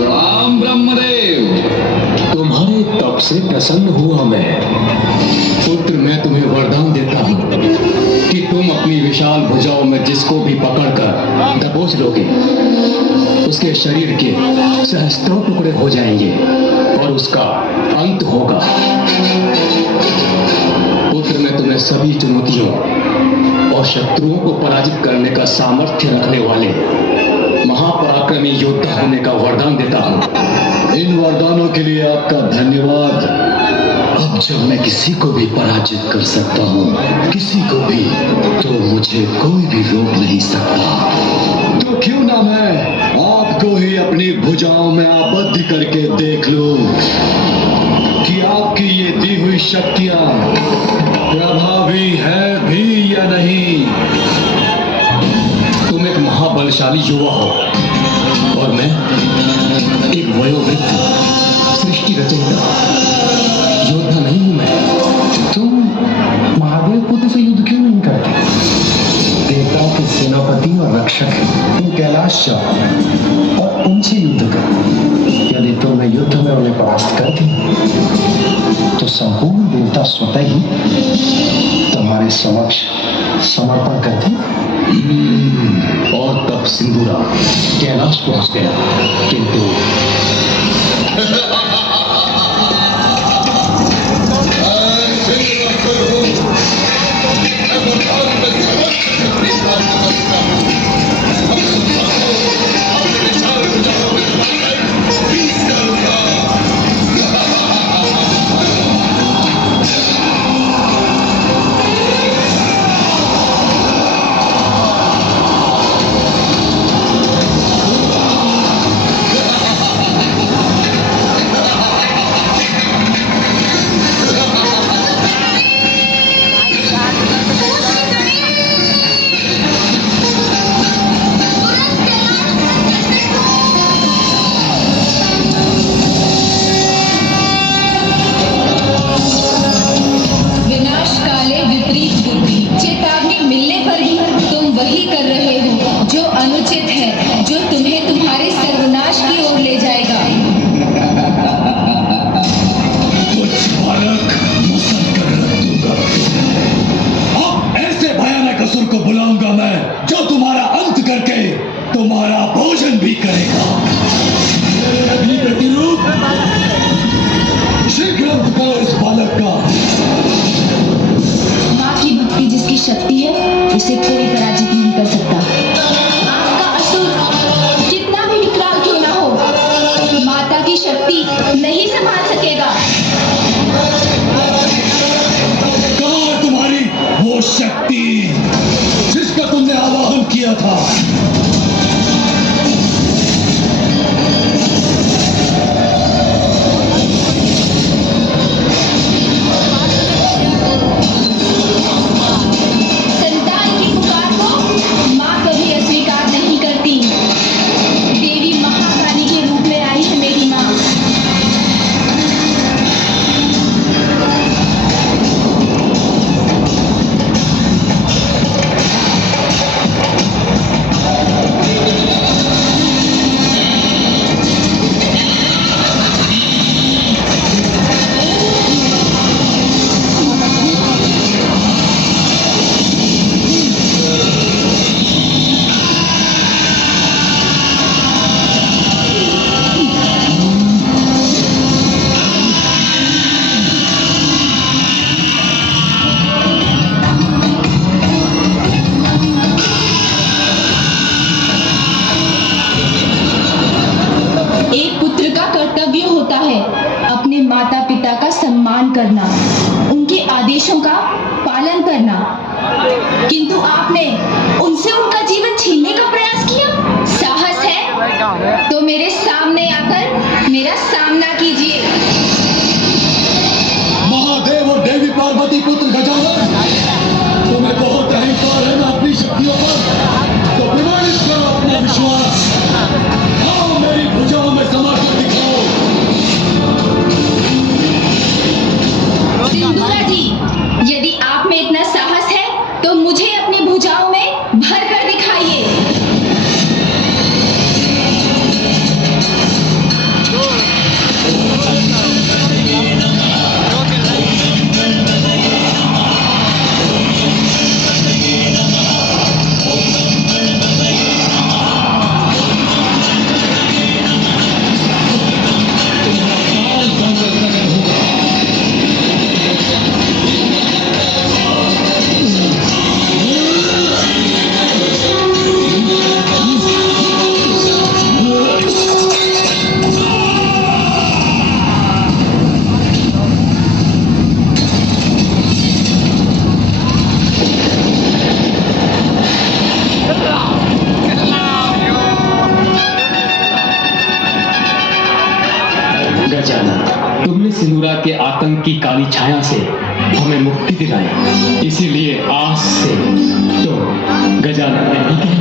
राम ब्रह्मदेव। तुम्हारे तप से प्रसन्न हुआ मैं। पुत्र, मैं तुम्हें वरदान देता हूँ कि तुम अपनी विशाल भुजाओं में जिसको भी पकड़कर दबोच लोगे, उसके शरीर के सहस्त्रों टुकड़े हो जाएंगे और उसका अंत होगा। पुत्र, मैं तुम्हें सभी चुनौतियों और शत्रुओं को पराजित करने का सामर्थ्य रखने वाले महापराक्रमी योद्धा होने का वरदान देता हूँ। इन वरदानों के लिए आपका धन्यवाद। अब जब मैं किसी को भी पराजित कर सकता हूँ, किसी को भी, तो मुझे कोई भी रोक नहीं सकता। तो क्यों ना मैं आपको ही अपनी भुजाओं में आबद्ध करके देख लूं कि आपकी ये दी हुई शक्तियां प्रभावी है भी या नहीं। तुम एक महाबलशाली युवा हो और मैं एक वयोवृद्ध सृष्टि रचयिता योद्धा नहीं हूं। मैं तुम महादेव पुत्र से युद्ध क्यों नहीं करते? देवताओं के सेनापति और रक्षक हैं। तुम कैलाश जाओ और उनसे युद्ध करो। यदि तुमने युद्ध में उन्हें परास्त कर दिया तो संपूर्ण देवता स्वतः ही तुम्हारे समक्ष समर्पण कर दे। और तब सिंदूरा कैलाश पहुंच गया, किंतु काली छाया से हमें मुक्ति दिलाई। इसीलिए आज से तो गजानन नहीं